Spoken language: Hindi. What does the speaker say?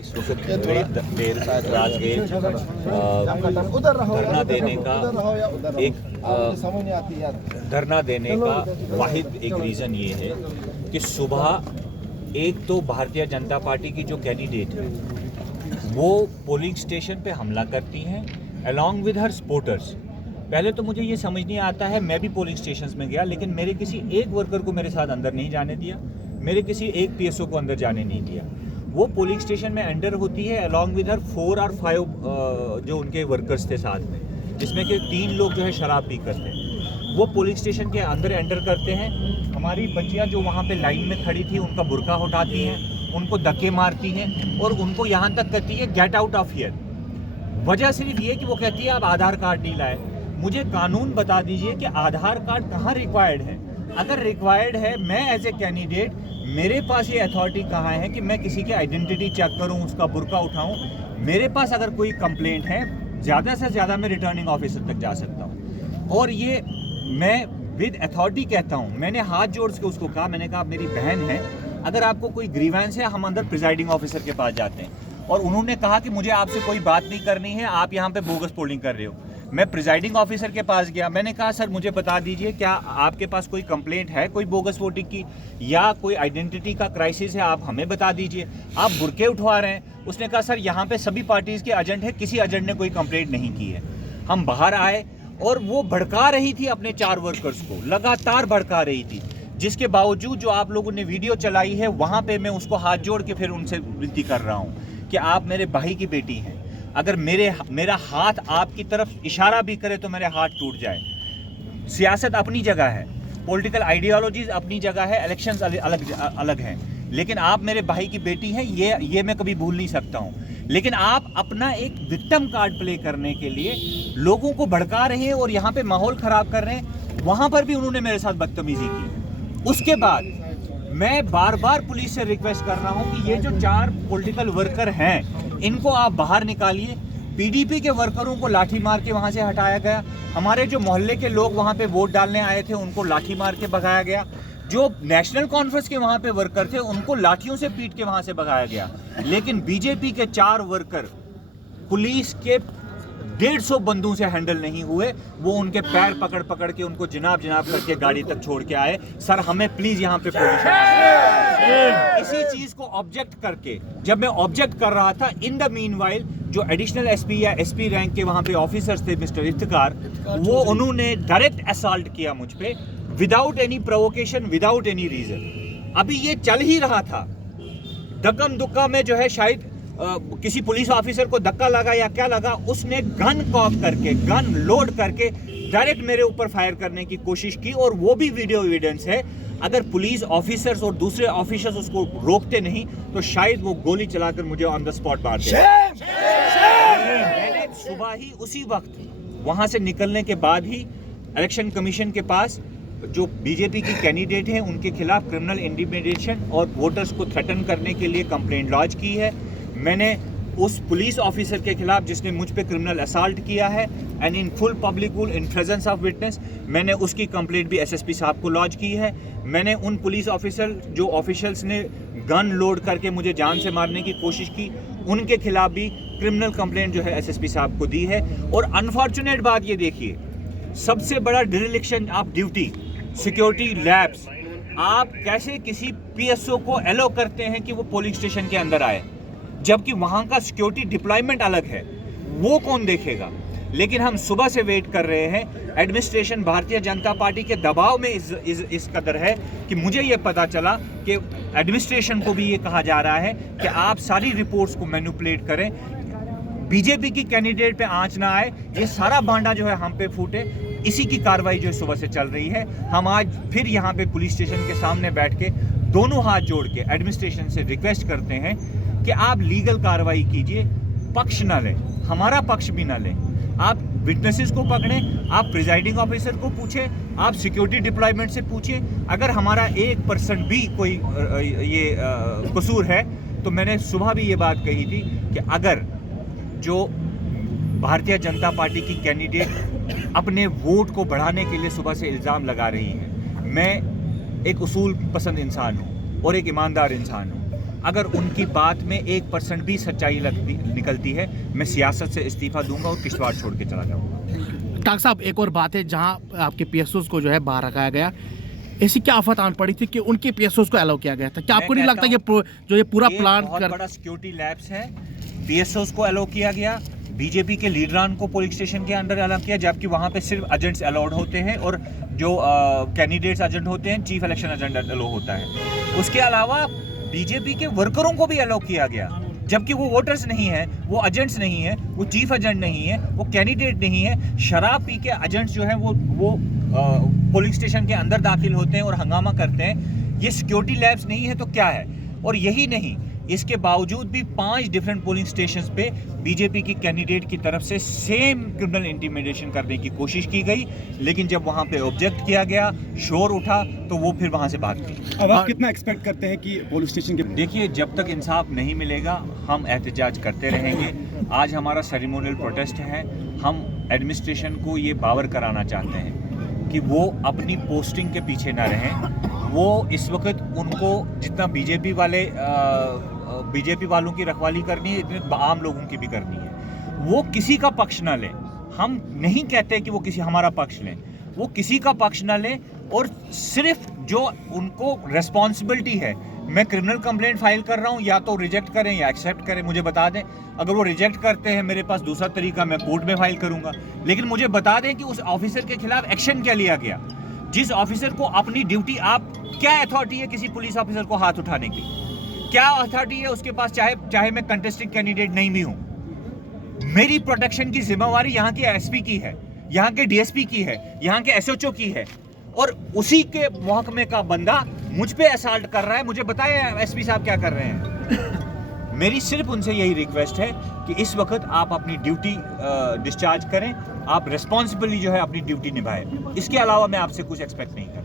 इस वक्त देर रात के धरना देने का वाहिद एक रीज़न ये है कि सुबह एक तो भारतीय जनता पार्टी की जो कैंडिडेट है वो पोलिंग स्टेशन पे हमला करती हैं अलॉन्ग विद हर सपोर्टर्स। पहले तो मुझे ये समझ नहीं आता है, मैं भी पोलिंग स्टेशन में गया लेकिन मेरे किसी एक वर्कर को मेरे साथ अंदर नहीं जाने दिया, मेरे किसी एक पीएसओ को अंदर जाने नहीं दिया। वो पोलिंग स्टेशन में एंटर होती है अलॉन्ग विद हर 4 और 5 जो उनके वर्कर्स थे साथ में, जिसमें कि 3 लोग जो है शराब पी करते हैं। वो पोलिंग स्टेशन के अंदर एंटर करते हैं, हमारी बच्चियां जो वहाँ पे लाइन में खड़ी थी उनका बुर्का उठाती हैं, उनको धक्के मारती हैं और उनको यहाँ तक कहती है गेट आउट ऑफ हियर। वजह सिर्फ ये कि वो कहती है आप आधार कार्ड नहीं लाए। मुझे कानून बता दीजिए कि आधार कार्ड कहाँ रिक्वायर्ड है। अगर रिक्वायर्ड है, मैं एज ए कैंडिडेट मेरे पास ये अथॉरिटी कहाँ है कि मैं किसी की आइडेंटिटी चेक करूँ, उसका बुर्का उठाऊँ। मेरे पास अगर कोई कंप्लेंट है ज़्यादा से ज़्यादा मैं रिटर्निंग ऑफिसर तक जा सकता हूँ। और ये मैं विद अथॉरिटी कहता हूँ। मैंने हाथ जोड़ के उसको कहा, मैंने कहा मेरी बहन है, अगर आपको कोई ग्रीवेंस है हम अंदर प्रिजाइडिंग ऑफिसर के पास जाते हैं। और उन्होंने कहा कि मुझे आपसे कोई बात नहीं करनी है, आप यहाँ पे बोगस पोलिंग कर रहे हो। मैं प्रिजाइडिंग ऑफिसर के पास गया, मैंने कहा सर मुझे बता दीजिए क्या आपके पास कोई कंप्लेंट है कोई बोगस वोटिंग की या कोई आइडेंटिटी का क्राइसिस है, आप हमें बता दीजिए, आप बुरके उठवा रहे हैं। उसने कहा सर यहाँ पे सभी पार्टीज़ के एजेंट है, किसी एजेंट ने कोई कंप्लेंट नहीं की है। हम बाहर आए और वो भड़का रही थी अपने 4 वर्कर्स को, लगातार भड़का रही थी, जिसके बावजूद जो आप लोगों ने वीडियो चलाई है वहाँ पे मैं उसको हाथ जोड़ के फिर उनसे विनती कर रहा हूँ कि आप मेरे भाई की बेटी हैं, अगर मेरा हाथ आपकी तरफ इशारा भी करे तो मेरे हाथ टूट जाए। सियासत अपनी जगह है, पॉलिटिकल आइडियोलॉजीज अपनी जगह है, इलेक्शंस अलग हैं, लेकिन आप मेरे भाई की बेटी हैं, ये मैं कभी भूल नहीं सकता हूँ। लेकिन आप अपना एक विक्टिम कार्ड प्ले करने के लिए लोगों को भड़का रहे हैं और यहाँ पे माहौल ख़राब कर रहे हैं। वहाँ पर भी उन्होंने मेरे साथ बदतमीजी की। उसके बाद मैं बार बार पुलिस से रिक्वेस्ट कर रहा हूँ कि ये जो 4 पॉलिटिकल वर्कर हैं इनको आप बाहर निकालिए। पीडीपी के वर्करों को लाठी मार के वहाँ से हटाया गया। हमारे जो मोहल्ले के लोग वहाँ पे वोट डालने आए थे उनको लाठी मार के भगाया गया। जो नेशनल कॉन्फ्रेंस के वहाँ पे वर्कर थे उनको लाठियों से पीट के वहाँ से भगाया गया। लेकिन बीजेपी के 4 वर्कर पुलिस के 150 बंदूकों से हैंडल नहीं हुए। वो उनके पैर पकड़ पकड़ के उनको जनाब करके गाड़ी तक छोड़ के आए। सर हमें प्लीज यहाँ पे इसी चीज को ऑब्जेक्ट करके, जब मैं ऑब्जेक्ट कर रहा था, इन द मीनवाइल जो एडिशनल एसपी या एसपी रैंक के वहाँ पे ऑफिसर्स थे मिस्टर इफ्तिकार, वो उन्होंने डायरेक्ट असॉल्ट किया मुझ पे without any provocation, without any reason. अभी ये चल ही रहा था, धक्कम दुक्का में जो है शायद किसी पुलिस ऑफिसर को धक्का लगा या क्या लगा, उसने गन कॉक करके, गन लोड करके डायरेक्ट मेरे ऊपर फायर करने की कोशिश की। और वो भी वीडियो एविडेंस है। अगर पुलिस ऑफिसर्स और दूसरे ऑफिसर्स उसको रोकते नहीं तो शायद वो गोली चलाकर मुझे ऑन द स्पॉट मार देते। मैंने सुबह ही उसी वक्त वहां से निकलने के बाद ही इलेक्शन कमीशन के पास जो बीजेपी की कैंडिडेट हैं उनके खिलाफ क्रिमिनल इंटिमिडेशन और वोटर्स को थ्रेटन करने के लिए कंप्लेंट लॉन्च की है। मैंने उस पुलिस ऑफिसर के खिलाफ जिसने मुझ पे क्रिमिनल असॉल्ट किया है and in full public in presence of witness, मैंने उसकी कंप्लेंट भी एसएसपी साहब को लॉन्च की है। मैंने उन पुलिस ऑफिसर जो ऑफिशियल्स ने गन लोड करके मुझे जान से मारने की कोशिश की, उनके खिलाफ भी क्रिमिनल कंप्लेंट जो है एसएसपी साहब को दी है। और अनफॉर्चुनेट बात ये देखिए, सबसे बड़ा direction of duty security labs, आप कैसे किसी पीएसओ को एलो करते हैं कि वो पोलिंग स्टेशन के अंदर आए, जबकि वहां का सिक्योरिटी डिप्लॉयमेंट अलग है, वो कौन देखेगा। लेकिन हम सुबह से वेट कर रहे हैं। एडमिनिस्ट्रेशन भारतीय जनता पार्टी के दबाव में इस कदर है कि मुझे ये पता चला कि एडमिनिस्ट्रेशन को भी ये कहा जा रहा है कि आप सारी रिपोर्ट्स को मैनिपुलेट करें, बीजेपी की कैंडिडेट पे आंच ना आए, ये सारा बांडा जो है हम पे फूटे। इसी की कार्रवाई जो सुबह से चल रही है। हम आज फिर यहाँ पे पुलिस स्टेशन के सामने बैठ के दोनों हाथ जोड़ के एडमिनिस्ट्रेशन से रिक्वेस्ट करते हैं कि आप लीगल कार्रवाई कीजिए, पक्ष ना लें, हमारा पक्ष भी ना लें। आप विटनेसेस को पकड़ें, आप प्रिजाइडिंग ऑफिसर को पूछें, आप सिक्योरिटी डिप्लॉयमेंट से पूछें। अगर हमारा 1% भी कोई ये कसूर है तो मैंने सुबह भी ये बात कही थी कि अगर जो भारतीय जनता पार्टी की कैंडिडेट अपने वोट को बढ़ाने के लिए सुबह से इल्ज़ाम लगा रही है, मैं एक उसूल पसंद इंसान हूँ और एक ईमानदार इंसान हूँ। अगर उनकी बात में 1% भी सच्चाई निकलती है, मैं सियासत से इस्तीफा दूंगा और किश्तवाड़ छोड़ के चला जाऊंगा। डॉक्टर साहब, एक और बात है, जहां आपके पीएसओस को जो है बाहर रखाया गया, ऐसी क्या आफत आन पड़ी थी कि उनके पीएसओस को अलाउ किया गया था? क्या आपको नहीं लगता ये पूरा प्लान बहुत बड़ा सिक्योरिटी लैप्स है? पीएसओस को अलाउ किया गया, बीजेपी के लीडरान को पुलिस स्टेशन के अंदर अलाउ किया, जबकि वहां पे सिर्फ एजेंट्स अलाउड होते हैं और जो कैंडिडेट्स एजेंट होते हैं, चीफ इलेक्शन एजेंट अलाउ होता है। उसके अलावा बीजेपी के वर्करों को भी अलाउ किया गया, जबकि वो वोटर्स नहीं है, वो एजेंट्स नहीं है, वो चीफ एजेंट नहीं है, वो कैंडिडेट नहीं है। शराब पी के एजेंट्स जो है वो पोलिंग स्टेशन के अंदर दाखिल होते हैं और हंगामा करते हैं। ये सिक्योरिटी लैब्स नहीं है तो क्या है? और यही नहीं, इसके बावजूद भी 5 डिफरेंट पोलिंग स्टेशंस पे बीजेपी की कैंडिडेट की तरफ से सेम क्रिमिनल इंटिमिडेशन करने की कोशिश की गई, लेकिन जब वहां पे ऑब्जेक्ट किया गया, शोर उठा, तो वो फिर वहां से भाग गई। अब आप कितना एक्सपेक्ट करते हैं कि पुलिस स्टेशन के? देखिए, जब तक इंसाफ नहीं मिलेगा हम एहतजाज करते रहेंगे। आज हमारा सेरेमोनियल प्रोटेस्ट है। हम एडमिनिस्ट्रेशन को ये बावर कराना चाहते हैं कि वो अपनी पोस्टिंग के पीछे ना रहें। वो इस वक्त उनको जितना बीजेपी वालों की रखवाली करनी है, इतने आम लोगों की भी करनी है। वो किसी का पक्ष ना लें। हम नहीं कहते कि वो किसी हमारा पक्ष लें, वो किसी का पक्ष ना लें, और सिर्फ जो उनको रिस्पॉन्सिबिलिटी है, मैं क्रिमिनल कंप्लेंट फाइल कर रहा हूं, या तो रिजेक्ट करें या एक्सेप्ट करें, मुझे बता दें। अगर वो रिजेक्ट करते हैं, मेरे पास दूसरा तरीका, मैं कोर्ट में फाइल करूंगा, लेकिन मुझे बता दें कि उस ऑफिसर के खिलाफ एक्शन क्या लिया गया। जिस ऑफिसर को अपनी ड्यूटी, आप क्या अथॉरिटी है किसी पुलिस ऑफिसर को हाथ उठाने की? क्या अथॉरिटी है उसके पास, चाहे मैं कंटेस्टिंग कैंडिडेट नहीं भी हूं? मेरी प्रोटेक्शन की जिम्मेवारी यहाँ के एसपी की है, यहाँ के डीएसपी की है, यहाँ के एसएचओ की है, और उसी के महकमे का बंदा मुझ पे असॉल्ट कर रहा है। मुझे बताए एसपी साहब क्या कर रहे हैं? मेरी सिर्फ उनसे यही रिक्वेस्ट है कि इस वक्त आप अपनी ड्यूटी डिस्चार्ज करें, आप रिस्पॉन्सिबली जो है अपनी ड्यूटी निभाएं। इसके अलावा मैं आपसे कुछ एक्सपेक्ट नहीं करता।